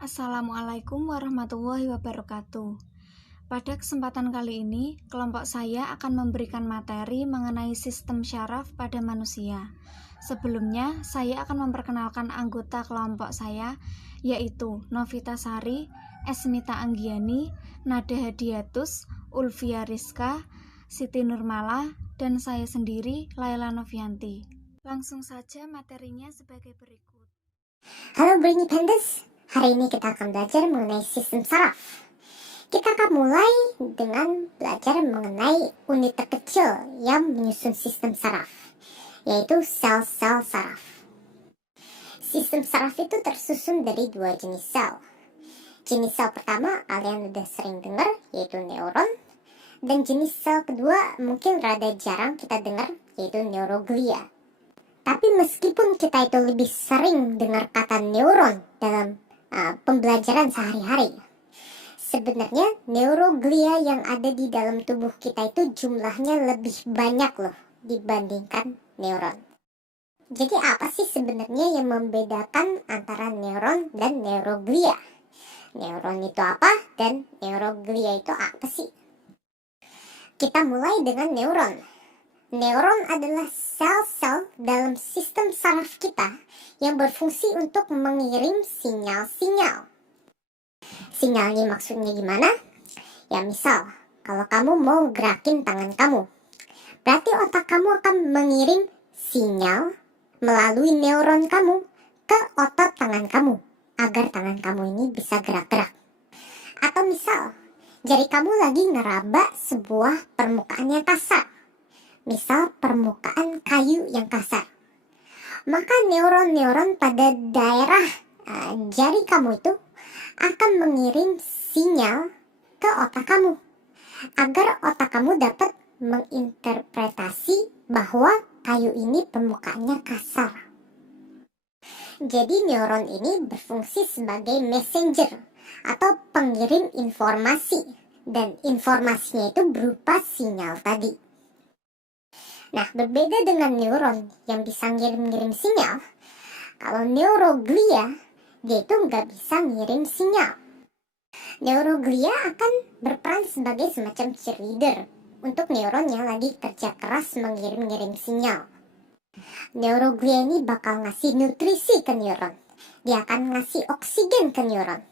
Assalamualaikum warahmatullahi wabarakatuh. Pada kesempatan kali ini, kelompok saya akan memberikan materi mengenai sistem syaraf pada manusia. Sebelumnya, saya akan memperkenalkan anggota kelompok saya, yaitu Novita Sari, Esmita Anggiani, Nada Hadiatus, Ulvia Rizka, Siti Nurmala, dan saya sendiri, Laila Novianti. Langsung saja materinya sebagai berikut. Halo Brainy Pandas, hari ini kita akan belajar mengenai sistem saraf. Kita akan mulai dengan belajar mengenai unit terkecil yang menyusun sistem saraf, yaitu sel-sel saraf. Sistem saraf itu tersusun dari dua jenis sel. Jenis sel pertama kalian udah sering dengar, yaitu neuron. Dan jenis sel kedua mungkin rada jarang kita dengar, yaitu neuroglia. Tapi meskipun kita itu lebih sering dengar kata neuron dalam pembelajaran sehari-hari, sebenarnya neuroglia yang ada di dalam tubuh kita itu jumlahnya lebih banyak loh dibandingkan neuron. Jadi apa sih sebenarnya yang membedakan antara neuron dan neuroglia? Neuron itu apa dan neuroglia itu apa sih? Kita mulai dengan neuron. Neuron adalah sel-sel dalam sistem saraf kita yang berfungsi untuk mengirim sinyal-sinyal. Sinyalnya maksudnya gimana? Ya misal, kalau kamu mau gerakin tangan kamu, berarti otak kamu akan mengirim sinyal melalui neuron kamu ke otot tangan kamu, agar tangan kamu ini bisa gerak-gerak. Atau misal, jari kamu lagi ngeraba sebuah permukaan yang kasar, misal permukaan kayu yang kasar, maka neuron-neuron pada daerah jari kamu itu akan mengirim sinyal ke otak kamu agar otak kamu dapat menginterpretasi bahwa kayu ini permukaannya kasar. Jadi neuron ini berfungsi sebagai messenger atau pengirim informasi, dan informasinya itu berupa sinyal tadi. Nah, berbeda dengan neuron yang bisa ngirim-ngirim sinyal, kalau neuroglia, dia itu nggak bisa ngirim sinyal. Neuroglia akan berperan sebagai semacam cheerleader untuk neuron yang lagi kerja keras mengirim-ngirim sinyal. Neuroglia ini bakal ngasih nutrisi ke neuron. Dia akan ngasih oksigen ke neuron.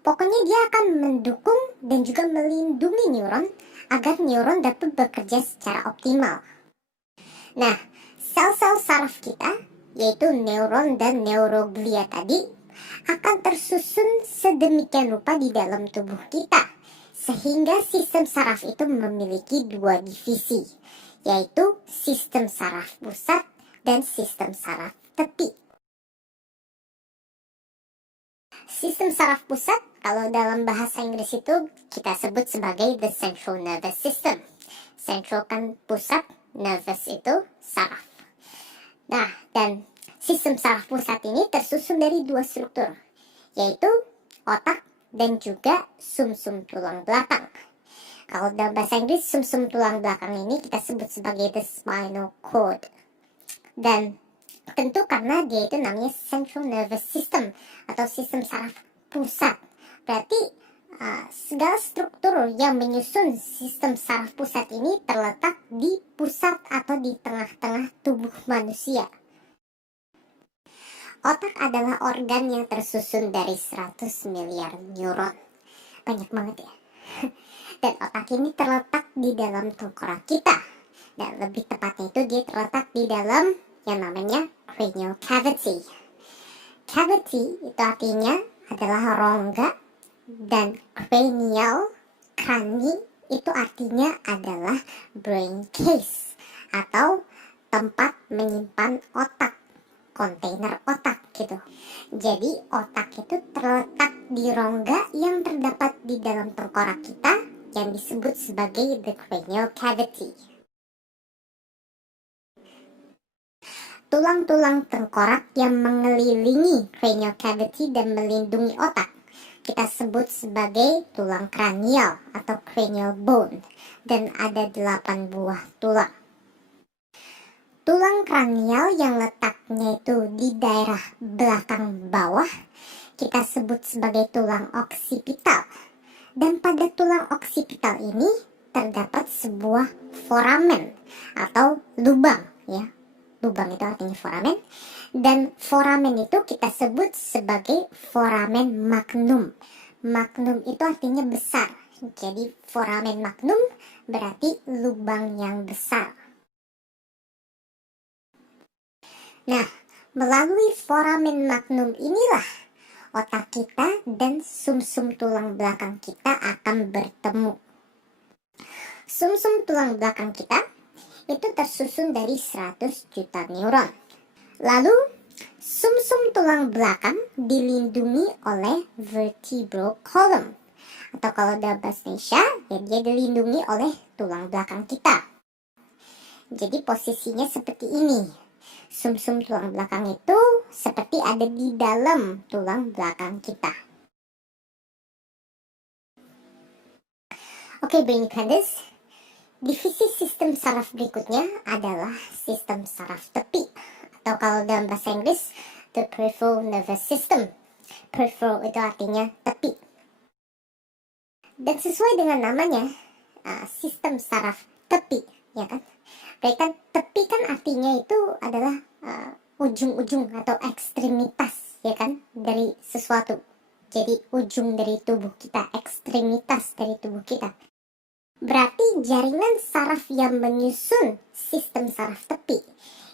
Pokoknya dia akan mendukung dan juga melindungi neuron agar neuron dapat bekerja secara optimal. Nah, sel-sel saraf kita, yaitu neuron dan neuroglia tadi, akan tersusun sedemikian rupa di dalam tubuh kita, sehingga sistem saraf itu memiliki dua divisi, yaitu sistem saraf pusat dan sistem saraf tepi. Sistem saraf pusat, kalau dalam bahasa Inggris itu kita sebut sebagai the central nervous system. Central kan pusat, nervous itu saraf. Nah, dan sistem saraf pusat ini tersusun dari dua struktur, yaitu otak dan juga sumsum tulang belakang. Kalau dalam bahasa Inggris, sumsum tulang belakang ini kita sebut sebagai the spinal cord. Dan tentu karena dia itu namanya central nervous system atau sistem saraf pusat, berarti segala struktur yang menyusun sistem saraf pusat ini terletak di pusat atau di tengah-tengah tubuh manusia. Otak adalah organ yang tersusun dari 100 miliar neuron. Banyak banget ya. Dan otak ini terletak di dalam tengkorak kita. Dan lebih tepatnya itu dia terletak di dalam yang namanya cranial cavity. Cavity itu artinya adalah rongga, dan cranial, krani, itu artinya adalah brain case atau tempat menyimpan otak, kontainer otak gitu. Jadi otak itu terletak di rongga yang terdapat di dalam tengkorak kita yang disebut sebagai the cranial cavity. Tulang-tulang tengkorak yang mengelilingi cranial cavity dan melindungi otak kita sebut sebagai tulang kranial atau cranial bone, dan ada 8 buah tulang. Tulang kranial yang letaknya itu di daerah belakang bawah kita sebut sebagai tulang oksipital. Dan pada tulang oksipital ini terdapat sebuah foramen atau lubang, ya. Lubang itu artinya foramen. Dan foramen itu kita sebut sebagai foramen magnum. Magnum itu artinya besar. Jadi foramen magnum berarti lubang yang besar. Nah, melalui foramen magnum inilah otak kita dan sumsum tulang belakang kita akan bertemu. Sumsum tulang belakang kita itu tersusun dari 100 juta neuron. Lalu, sumsum tulang belakang dilindungi oleh vertebral column. Atau kalau dalam bahasa Indonesia, ya dia dilindungi oleh tulang belakang kita. Jadi posisinya seperti ini. Sumsum tulang belakang itu seperti ada di dalam tulang belakang kita. Oke, Brainy Pandas. Divisi sistem saraf berikutnya adalah sistem saraf tepi. Atau kalau dalam bahasa Inggris, the peripheral nervous system. Peripheral itu artinya tepi. Dan sesuai dengan namanya, sistem saraf tepi, ya kan? Berarti kan tepi kan artinya itu adalah ujung-ujung atau ekstremitas, ya kan, dari sesuatu. Jadi ujung dari tubuh kita, ekstremitas dari tubuh kita. Berarti jaringan saraf yang menyusun sistem saraf tepi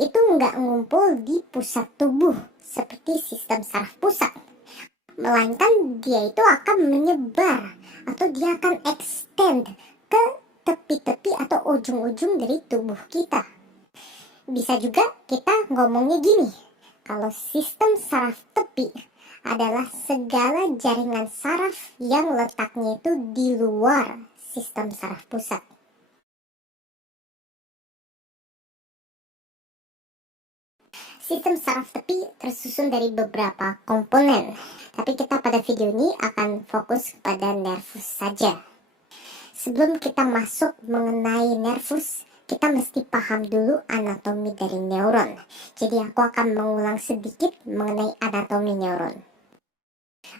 itu nggak ngumpul di pusat tubuh seperti sistem saraf pusat. Melainkan dia itu akan menyebar atau dia akan extend ke tepi-tepi atau ujung-ujung dari tubuh kita. Bisa juga kita ngomongnya gini, kalau sistem saraf tepi adalah segala jaringan saraf yang letaknya itu di luar sistem saraf pusat. Sistem saraf tepi tersusun dari beberapa komponen, tapi kita pada video ini akan fokus kepada nervus saja. Sebelum kita masuk mengenai nervus, kita mesti paham dulu anatomi dari neuron. Jadi aku akan mengulang sedikit mengenai anatomi neuron.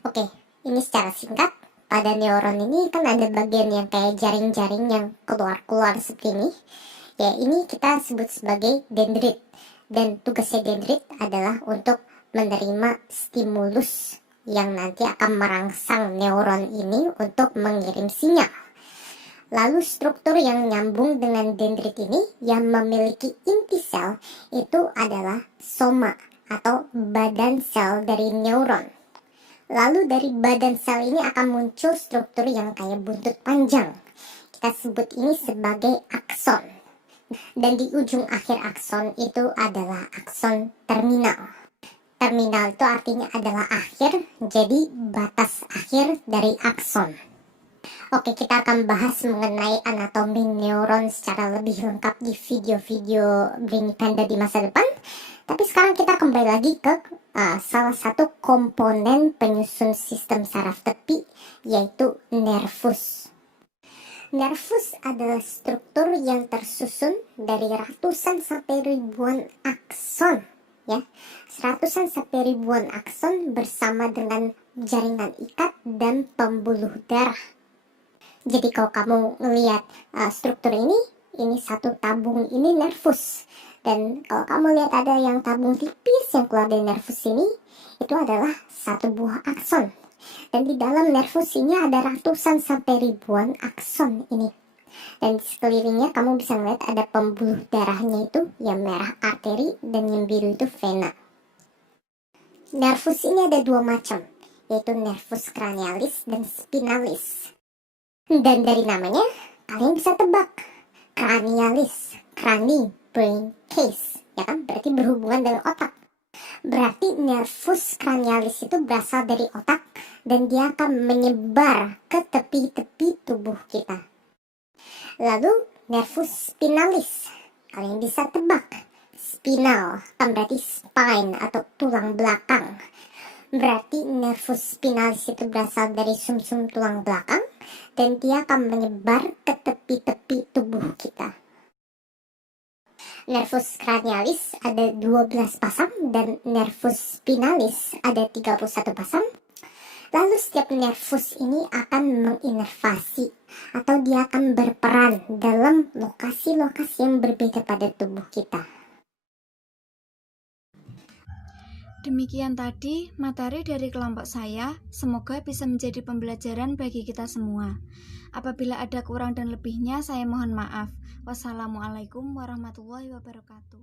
Oke, ini secara singkat. Pada neuron ini kan ada bagian yang kayak jaring-jaring yang keluar-keluar seperti ini. Ya, ini kita sebut sebagai dendrit. Dan tugasnya dendrit adalah untuk menerima stimulus yang nanti akan merangsang neuron ini untuk mengirim sinyal. Lalu struktur yang nyambung dengan dendrit ini yang memiliki inti sel itu adalah soma atau badan sel dari neuron. Lalu dari badan sel ini akan muncul struktur yang kayak buntut panjang. Kita sebut ini sebagai akson. Dan di ujung akhir akson itu adalah akson terminal. Terminal itu artinya adalah akhir, jadi batas akhir dari akson. Oke, kita akan bahas mengenai anatomi neuron secara lebih lengkap di video-video Brainy Panda di masa depan. Tapi sekarang kita kembali lagi ke salah satu komponen penyusun sistem saraf tepi, yaitu nervus. Nervus adalah struktur yang tersusun dari ratusan sampai ribuan akson. Ya, ratusan sampai ribuan akson bersama dengan jaringan ikat dan pembuluh darah. Jadi kalau kamu melihat struktur ini satu tabung, ini nervus. Dan kalau kamu lihat ada yang tabung tipis yang keluar dari nervus ini, itu adalah satu buah akson. Dan di dalam nervus ini ada ratusan sampai ribuan akson ini. Dan di sekelilingnya kamu bisa melihat ada pembuluh darahnya itu, yang merah arteri dan yang biru itu vena. Nervus ini ada dua macam, yaitu nervus cranialis dan spinalis. Dan dari namanya, kalian bisa tebak. Cranialis, crani, brain, case. Ya kan, berarti berhubungan dengan otak. Berarti nervus cranialis itu berasal dari otak dan dia akan menyebar ke tepi-tepi tubuh kita. Lalu, nervus spinalis. Kalian bisa tebak. Spinal, kan berarti spine atau tulang belakang. Berarti nervus spinalis itu berasal dari sumsum tulang belakang dan dia akan menyebar ke tepi-tepi tubuh kita. Nervus cranialis ada 12 pasang dan nervus spinalis ada 31 pasang. Lalu setiap nervus ini akan menginervasi atau dia akan berperan dalam lokasi-lokasi yang berbeda pada tubuh kita. Demikian tadi materi dari kelompok saya, semoga bisa menjadi pembelajaran bagi kita semua. Apabila ada kurang dan lebihnya, saya mohon maaf. Wassalamualaikum warahmatullahi wabarakatuh.